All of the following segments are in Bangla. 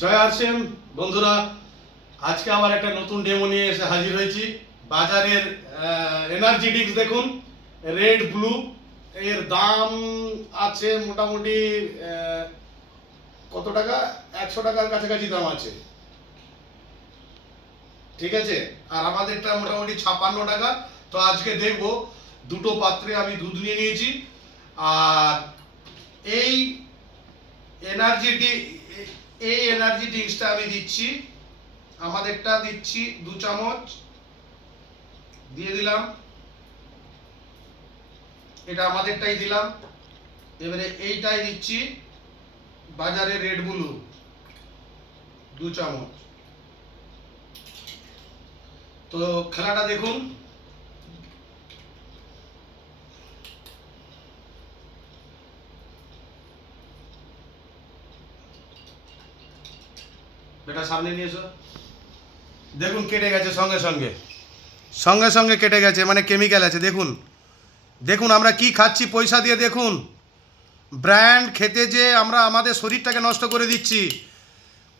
জয় আরসিএম বন্ধুরা, আজকে আবার একটা নতুন ডেমো নিয়ে এসে হাজির হয়েছি। বাজারের এনার্জি ড্রিঙ্কস দেখুন, রেড ব্লু। এর দাম আছে মোটামুটি কত টাকা, 100 টাকার কাছাকাছি দাম আছে, ঠিক আছে। আর আমাদেরটা মোটামুটি 56 টাকা। তো আজকে দেখবো, দুটো পাত্রে আমি দুধ নিয়ে নিয়েছি। আর এই এনার্জি এই এনার্জি ড্রিঙ্কসটা আমি দিচ্ছি, আমাদেরটা দিচ্ছি 2 চামচ দিয়ে দিলাম। এটা আমাদেরটাই দিলাম। এবারে এইটাই দিচ্ছি, বাজারে রেড ব্লু 2 চামচ। তো খেলাটা দেখুন। বেটা সামনে নিয়ে এসো। দেখুন কেটে গেছে, সঙ্গে সঙ্গে সঙ্গে সঙ্গে কেটে গেছে, মানে কেমিক্যাল আছে। দেখুন দেখুন আমরা কি খাচ্ছি পয়সা দিয়ে। দেখুন ব্র্যান্ড খেতে যে আমরা আমাদের শরীরটাকে নষ্ট করে দিচ্ছি।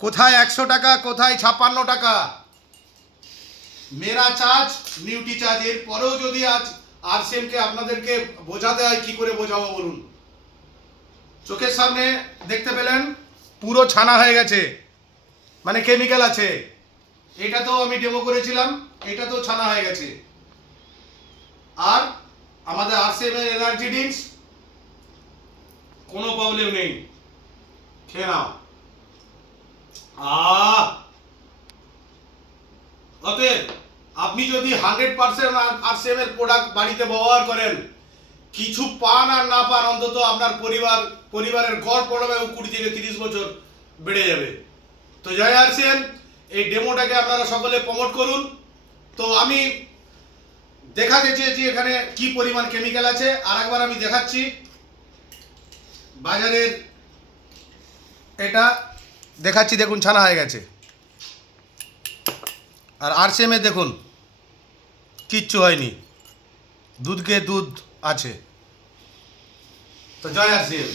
কোথায় 100 টাকা, কোথায় 56 টাকা। মেরা চার্জ নিউটি চার্জ, এর পরেও যদি আজ আরসিএমকে আপনাদেরকে বোঝাতে হয়, কি করে বোঝাবো বলুন। চোখের সামনে দেখতে পেলেন পুরো ছানা হয়ে গেছে, মানে কেমিক্যাল আছে। এটা তো আমি ডেমো করেছিলাম, এটা তো ছানা হয়ে গেছে। আর আমাদের আরসিএম এর এনার্জি ড্রিঙ্কস কোনো প্রবলেম নেই, খেয়ে নাও। অতএব আপনি যদি 100% আরসিএম এর প্রোডাক্ট বাড়িতে ব্যবহার করেন, কিছু পান আর না পান, অন্তত আপনার পরিবারের গড় পড়বে 20 থেকে 30 বছর বেড়ে যাবে। তো জয় আরসিএম, এই ডেমোটাকে আপনারা সকলে প্রমোট করুন। তো আমি দেখাতে চেয়েছি এখানে কি পরিমাণ কেমিক্যাল আছে, আর একবার আমি দেখাচ্ছি। বাজারের এটা দেখাচ্ছি, দেখুন ছানা হয়ে গেছে। আর আরসিএম এ দেখুন কিচ্ছু হয়নি, দুধকে দুধ আছে। তো জয় আরসিএম।